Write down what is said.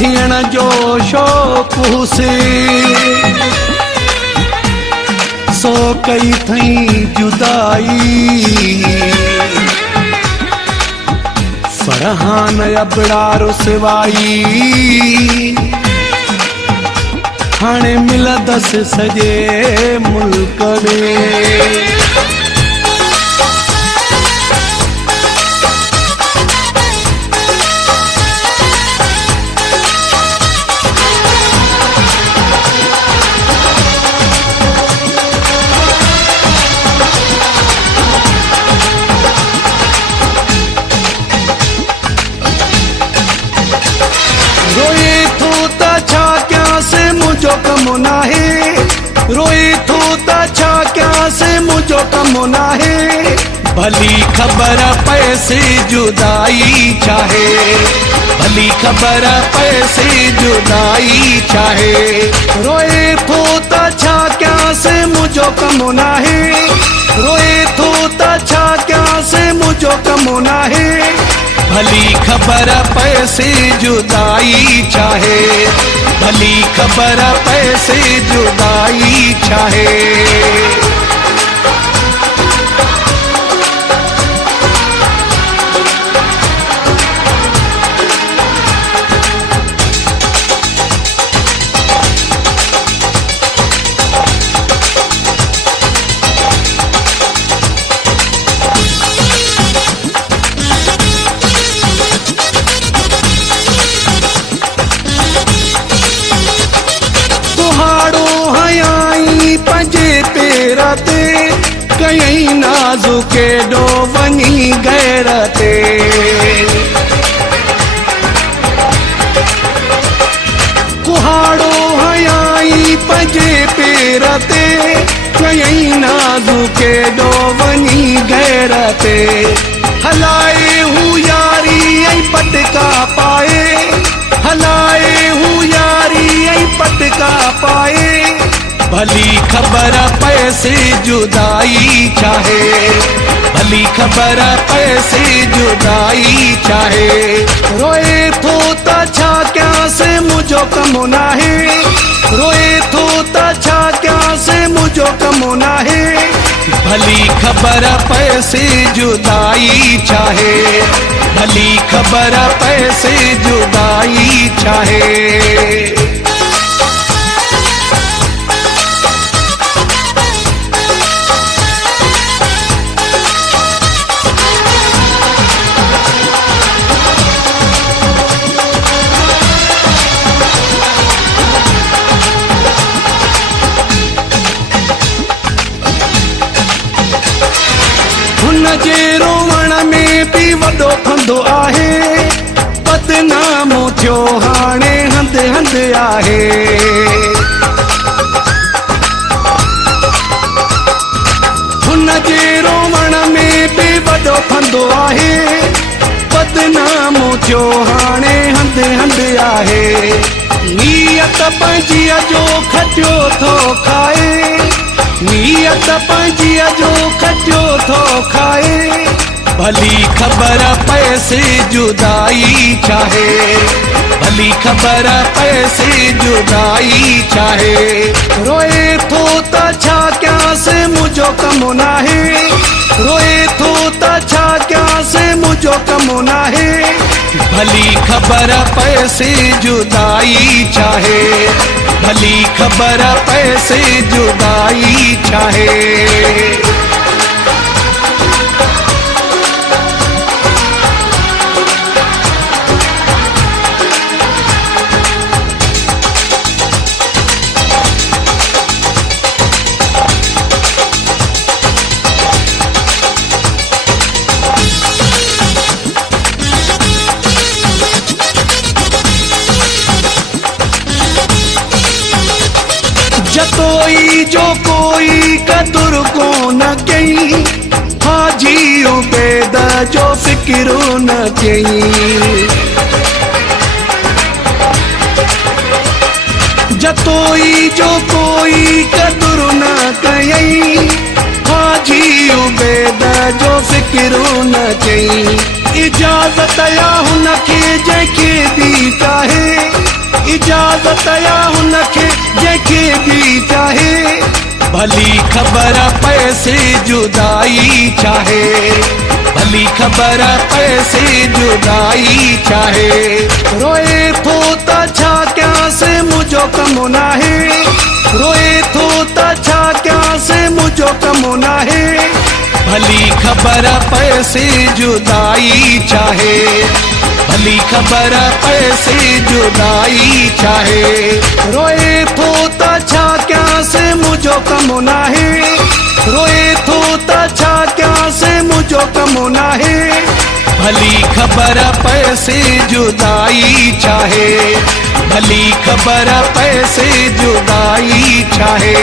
थियण जो शौक़ हुसे सो कई थई जुदाई फरहान अबड़ारो सिवाई हाणे मिलंदसि सॼे मुल्क में रोए थो त छा कयांसि मुंहिंजो कमु नाहे रोए थो त छा कयांसि मुंहिंजो कमु नाहे भली ख़बर पएसि जुदाई चाहे भली ख़बर पएसि जुदाई चाहे रोए थो त छा कयांसि मुंहिंजो कमु नाहे रोए थो त छा कयांसि मुंहिंजो कमु नाहे भली ख़बर पएसि जुदाई चाहे भली ख़बर पएसि जुदाई चाहे पंजे पेर ते कयई नाज़ुके डो वञी गैर ते कुहाड़ो हयाई पंजे पेर ते कयई नाज़ुके डो वञी गैर ते हलाए हू यारी ऐं पटका पाए हलाए हू यारी ऐं पटका पाए भली ख़बर पएसि जुदाई चाहे भली ख़बर पएसि जुदाई चाहे रोए थो त छा कयांसि मुंहिंजो कमु नाहे रोए थो त छा कयांसि मुंहिंजो कमु नाहे भली ख़बर पएसि जुदाई चाहे भली ख़बर पएसि जुदाई चाहे हुनजे रोवण में बि वॾो फंदो आहे बदनाम थियो हाणे हंध हंध आहे हुनजे रोवण में बि वॾो फंदो आहे बदनाम थियो हाणे हंध हंध आहे नीयत पंहिंजीअ जो खटियो थो खाए नीयत पंहिंजीअ जो खटियो थो खाए भली ख़बर पएसि जुदाई चाहे भली ख़बर पएसि जुदाई चाहे रोए थो त छा कयांसि मुंहिंजो कमु नाहे रोए थो त छा कयांसि मुंहिंजो कमु नाहे भली ख़बर पएसि जुदाई चाहे भली ख़बर पएसि जुदाई चाहे जतोई जो कोई कदुर को न कई हाजी उबैद जो फिक्र न कई जतोई जो कोई कदुर न कई हाजी उबैद जो फ़िक्रो न चई इजाज़त या हुनखे जंहिंखे बि चाहे इजाज़त या हुनखे जंहिंखे बि चाहे भली ख़बर पैसे जुदाई चाहे भली ख़बर पैसे जुदाई चाहे रोए थो त छा कयांसि मुंहिंजो कमु नाहे रोए थो त छा कयांसि मुंहिंजो कमु नाहे भली ख़बर पैसे जुदाई चाहे भली ख़बर पैसे जुदाई चाहे रोए थो त छा कयांसि मुंहिंजो कमु नाहे रोए थो त छा कयांसि मुंहिंजो कमु नाहे भली ख़बर पैसे जुदाई चाहे भली ख़बर पैसे जुदाई चाहे